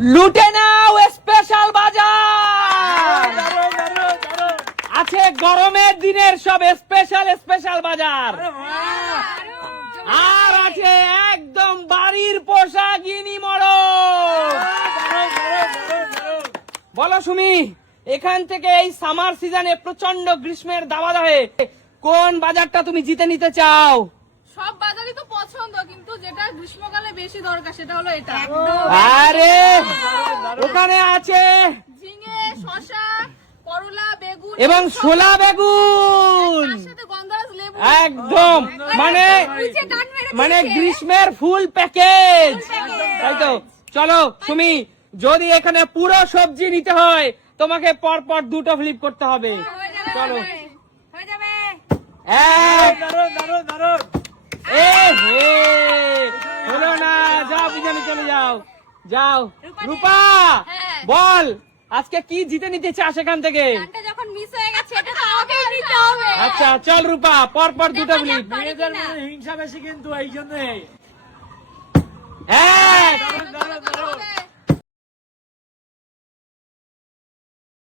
লুটে নাও স্পেশাল বাজার আছে, গরমের দিনের সব স্পেশাল বাজার, আর আছে একদম বাড়ির পোশাক ইনিমরণ। বলো সুমি, এখান থেকে এই সামার সিজনে প্রচন্ড গ্রীষ্মের দাবাদাহে কোন বাজারটা তুমি জিতে নিতে চাও? সব বাজারই তো পছন্দ, কিন্তু যেটা গ্রীষ্মকালে বেশি দরকার সেটা হলো এটা। আরে ওখানে আছে ঝিঙে, শসা, করলা, বেগুন এবং ছোলা বেগুন, তার সাথে গন্ধরাজ লেবু। একদম মানে গ্রীষ্মের ফুল প্যাকেজ, তাই তো? চলো সুমি, যদি এখানে পুরো সবজি নিতে হয় তোমাকে পরপর দুটো ফ্লিপ করতে হবে। চলো হয়ে যাবে। এক, হলো না, যাও পিছনে চলে যাও। যাও রূপা, হ্যাঁ। বল আজকে কি জিতে নিতে চাস এখান থেকে? গানটা যখন মিস হয়ে গেছে এটা তো আমাকেই নিতে হবে। আচ্ছা চল রূপা, পরপর দুটো ফ্লিপ। মেয়েদের মনে হিংসা বেশি কিন্তু এই জন্যই। হ্যাঁ